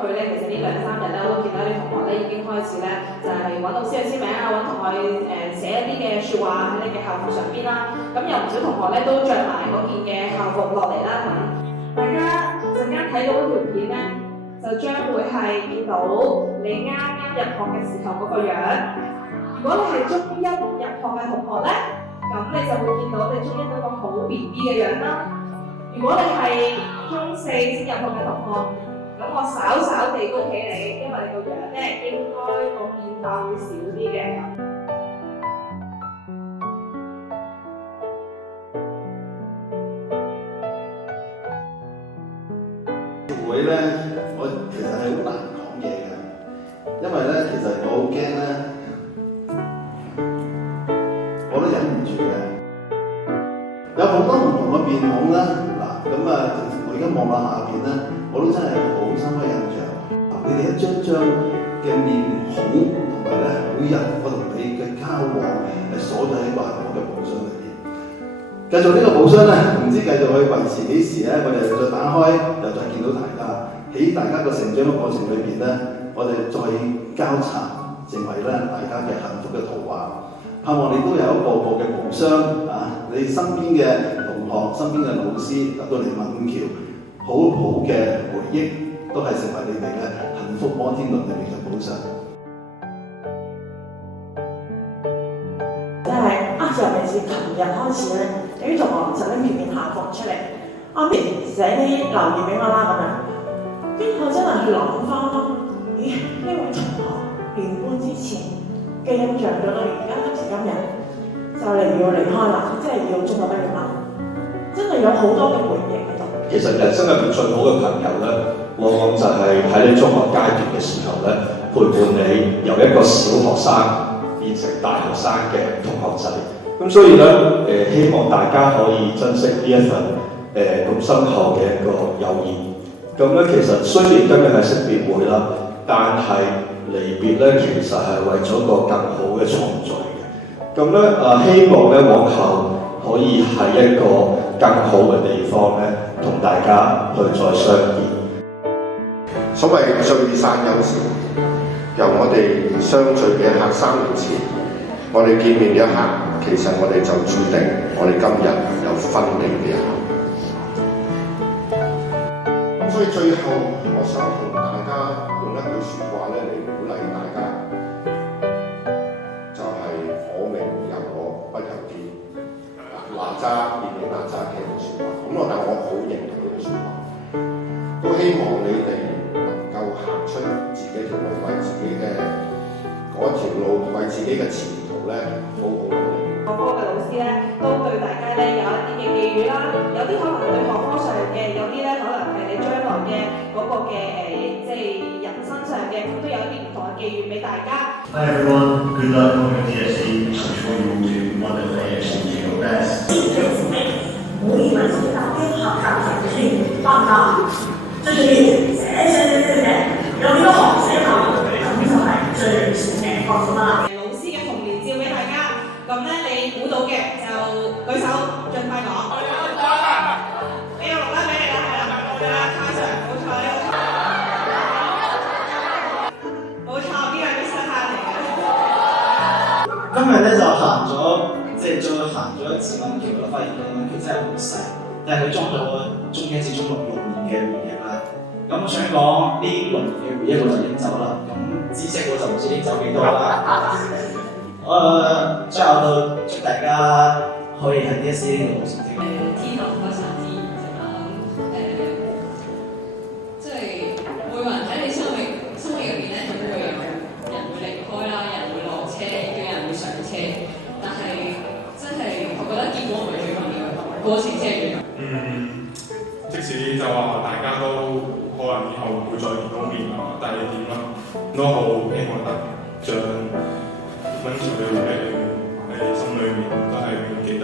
去咧，其實呢2、3日咧，我都見到啲同學咧已經開始咧就係揾老師嘅簽名啊，揾同學寫一啲嘅説話喺你嘅校服上邊啦。咁有唔少同學咧都着埋嗰件嘅校服落嚟啦。咁大家陣間睇到嗰條片咧，就將會係見到你啱啱入學嘅時候嗰個樣。如果你係中一入學嘅同學咧，咁你就會見到你中一嗰個好 BB 嘅樣啦。如果你係中4先入學嘅同學，咁我稍稍地恭喜你，因為你個樣咧應該個變化會少啲嘅。會咧，我其實係好難講嘢嘅，因為咧其實我好驚咧，我都忍唔住嘅。有好多唔同嘅面孔啦，嗱咁啊，我而家望下下邊咧，我都真係好深刻印象。你哋一張張嘅面孔同埋咧，每日我同你嘅交往係鎖咗喺個幸福嘅寶箱裏邊。繼續呢個寶箱咧，唔知繼續去維持幾時咧，我哋再打開又再見到大家。喺大家個成長嘅過程裏邊咧，我哋再交叉成為咧大家嘅幸福嘅圖畫。盼望你都有一個個嘅寶箱啊！你身邊嘅同學、身邊嘅老師入到嚟敏橋，好好嘅回憶，都係成為你哋嘅幸福摩天輪裏面嘅寶箱。即係尤其是琴日開始咧，有啲同學就拎住件校服出嚟，咪寫啲留言俾我啦咁樣。跟住我真係去諗翻，咦？呢位同學年半之前嘅印象咗到而家今時今日就嚟要離開啦，即係要中學畢業啦，真係有好多嘅回憶喺度。其實人生入面最好嘅朋友咧，往往就係喺你中學階段嘅時候咧，陪伴你由一個小學生變成大學生嘅同學仔。咁所以咧，希望大家可以珍惜呢一份咁深厚嘅一個友誼。咁咧，其實雖然今日係識別會啦，但係離別咧，其實係為咗個更好嘅重聚嘅。咁咧，希望咧往後可以喺一個更好嘅地方咧，同大家去再相見。所謂聚散有時，由我哋相聚嘅一刻3年前，我哋見面嘅一刻，其實我哋就注定我哋今日有分離嘅一刻。咁所以最後，我想同大家用一句説話咧嚟鼓勵大家，就係我命由我不由天。哪吒電影哪吒嘅説話，但我好認同呢句説話，都希望你哋能夠行出自己條路，為自己嘅嗰條路，為自己嘅前途咧，好好努力。學科嘅老師咧，都對大家咧有一啲嘅寄語啦，有啲可能係對學科上嘅，有啲咧可能係你將來嘅嗰個嘅即係人生上嘅，都有一啲唔同嘅寄語俾大家。Hi everyone, good luck on your DSE. I'm sure you will do wonderfully and do your best. 弟兄姊妹，無以為繼大學校培訓報告，這是有呢個學寫校咁就係最全嘅放鬆啦。老師嘅童年照俾大家，咁咧你估到嘅就舉手，盡快講。俾我錄啦，俾你啦，係啦，係啦，太上，冇錯呢個。冇錯，呢個係 Mr. Tan 嚟嘅。今日咧就行咗，即係再行咗一次敏橋啦，發現咧佢真係好細，但係佢裝咗中1至中6年嘅回憶啦。咁我想講呢6年嘅回憶我就已經走啦，咁知識我就唔知拎走幾多啦。最後就祝大家可以喺 DSE 呢度成績。天後開產之前啦，即係每個人喺你生命入邊咧，都會有人會離開啦，人會落車，亦都有人會上車。但係真係我覺得結果唔係最重要，過程先係最重要。即使就話大家都可能以後唔會再見到面啦，但係點啦，都好希望得將溫存嘅回憶喺心裏面都係永遠記得。